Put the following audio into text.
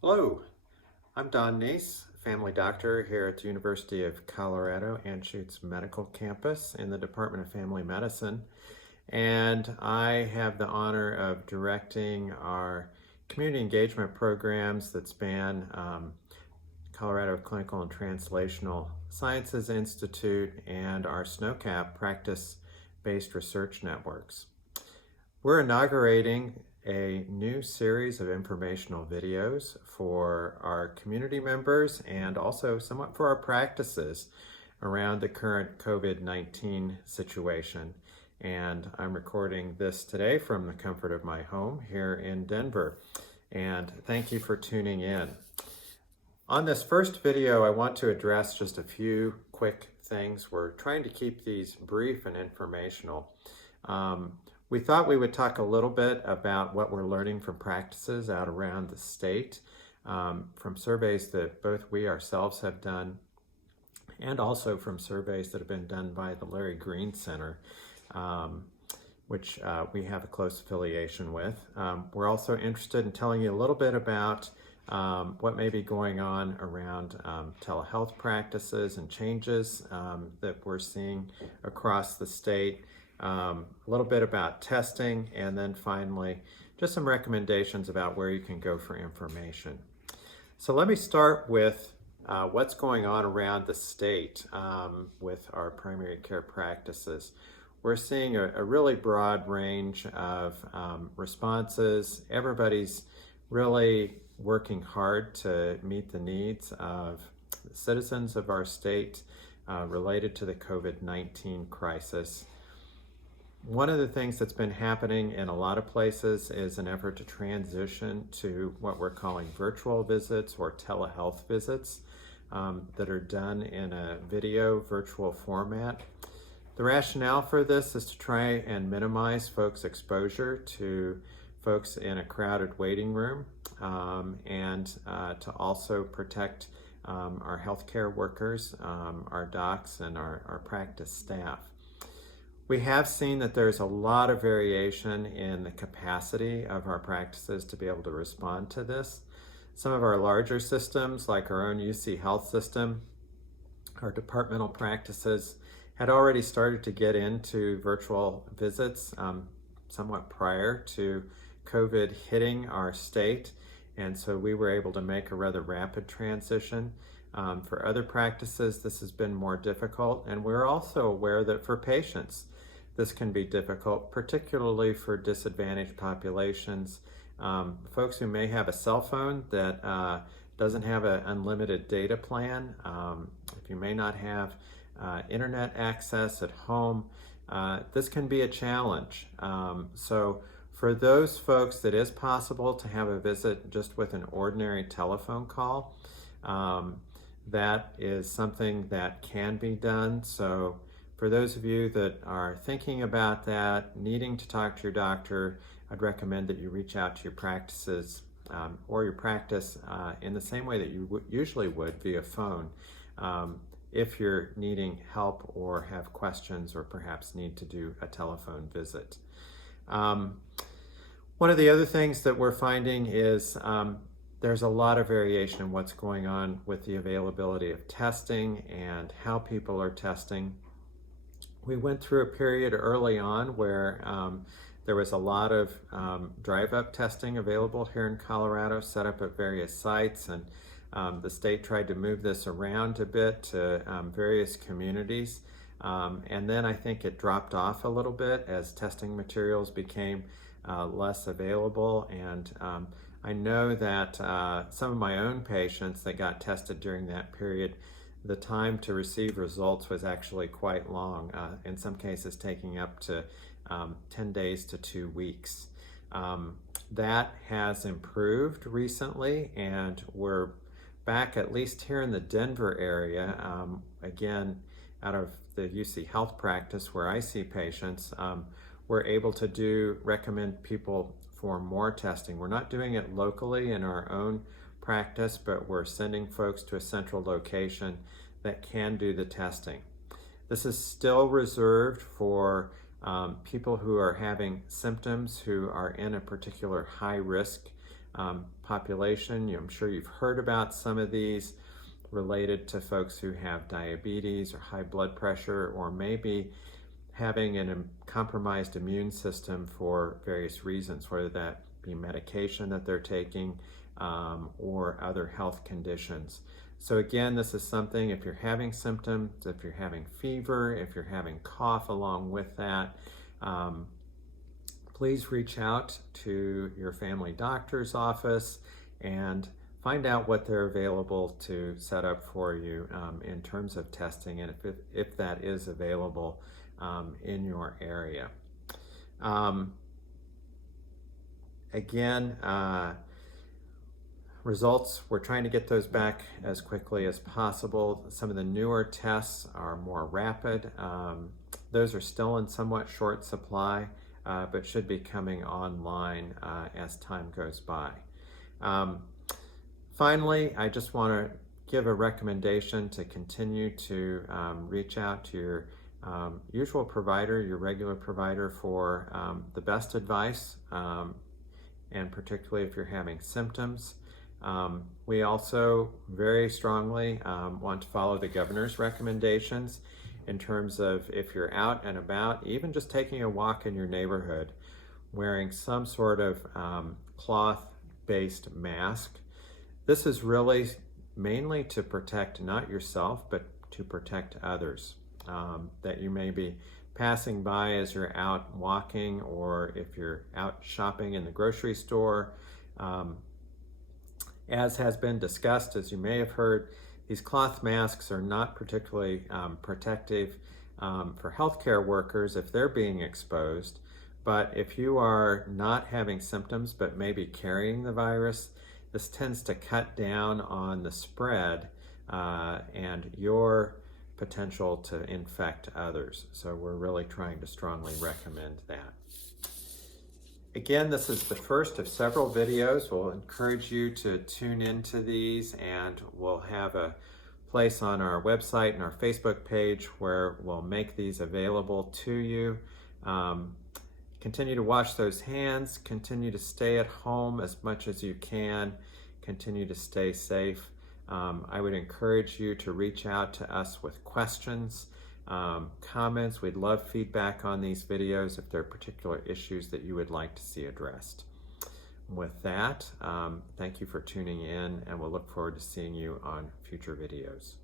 Hello, I'm Don Nease, family doctor here at the University of Colorado Anschutz Medical Campus in the Department of Family Medicine. And I have the honor of directing our community engagement programs that span Colorado Clinical and Translational Sciences Institute and our SNOCAP practice-based research networks. We're inaugurating a new series of informational videos for our community members and also somewhat for our practices around the current COVID-19 situation. And I'm recording this today from the comfort of my home here in Denver. And thank you for tuning in. On this first video, I want to address just a few quick things. We're trying to keep these brief and informational. We thought we would talk a little bit about what we're learning from practices out around the state, from surveys that both we ourselves have done, and also from surveys that have been done by the Larry Green Center, which we have a close affiliation with. We're also interested in telling you a little bit about what may be going on around telehealth practices and changes that we're seeing across the state. A little bit about testing, and then finally just some recommendations about where you can go for information. So let me start with what's going on around the state with our primary care practices. We're seeing a really broad range of responses. Everybody's really working hard to meet the needs of the citizens of our state related to the COVID-19 crisis. One of the things that's been happening in a lot of places is an effort to transition to what we're calling virtual visits or telehealth visits that are done in a video virtual format. The rationale for this is to try and minimize folks' exposure to folks in a crowded waiting room and to also protect our healthcare workers, our docs, and our practice staff. We have seen that there's a lot of variation in the capacity of our practices to be able to respond to this. Some of our larger systems, like our own UC Health system, our departmental practices, had already started to get into virtual visits somewhat prior to COVID hitting our state, and so we were able to make a rather rapid transition. For other practices, this has been more difficult, and we're also aware that for patients, this can be difficult, particularly for disadvantaged populations. Folks who may have a cell phone that doesn't have an unlimited data plan, if you may not have internet access at home, this can be a challenge. So for those folks, that is possible to have a visit just with an ordinary telephone call. That is something that can be done. So for those of you that are thinking about that, needing to talk to your doctor, I'd recommend that you reach out to your practices or your practice in the same way that you usually would via phone if you're needing help or have questions or perhaps need to do a telephone visit. One of the other things that we're finding is there's a lot of variation in what's going on with the availability of testing and how people are testing. We went through a period early on where there was a lot of drive-up testing available here in Colorado, set up at various sites, and the state tried to move this around a bit to various communities. And then I think it dropped off a little bit as testing materials became less available. And I know that some of my own patients that got tested during that period, the time to receive results was actually quite long, in some cases taking up to 10 days to 2 weeks. That has improved recently, and we're back, at least here in the Denver area, again, out of the UC Health practice where I see patients, we're able to recommend people for more testing. We're not doing it locally in our own practice, but we're sending folks to a central location that can do the testing. This is still reserved for people who are having symptoms, who are in a particular high risk population. I'm sure you've heard about some of these related to folks who have diabetes or high blood pressure, or maybe having a compromised immune system for various reasons, whether that be medication that they're taking or other health conditions. So again, this is something, if you're having symptoms, if you're having fever, if you're having cough along with that, please reach out to your family doctor's office and find out what they're available to set up for you in terms of testing, and if that is available in your area. Again, results, we're trying to get those back as quickly as possible. Some of the newer tests are more rapid. Those are still in somewhat short supply, but should be coming online as time goes by. Finally, I just want to give a recommendation to continue to reach out to your usual provider, your regular provider, for the best advice, and particularly if you're having symptoms. We also very strongly want to follow the governor's recommendations in terms of, if you're out and about, even just taking a walk in your neighborhood, wearing some sort of cloth-based mask. This is really mainly to protect not yourself, but to protect others that you may be passing by as you're out walking, or if you're out shopping in the grocery store. As has been discussed, as you may have heard, these cloth masks are not particularly protective for healthcare workers if they're being exposed. But if you are not having symptoms but maybe carrying the virus, this tends to cut down on the spread and your potential to infect others. So we're really trying to strongly recommend that. Again, this is the first of several videos. We'll encourage you to tune into these, and we'll have a place on our website and our Facebook page where we'll make these available to you. Continue to wash those hands, continue to stay at home as much as you can, continue to stay safe. I would encourage you to reach out to us with questions, comments. We'd love feedback on these videos if there are particular issues that you would like to see addressed. With that, thank you for tuning in, and we'll look forward to seeing you on future videos.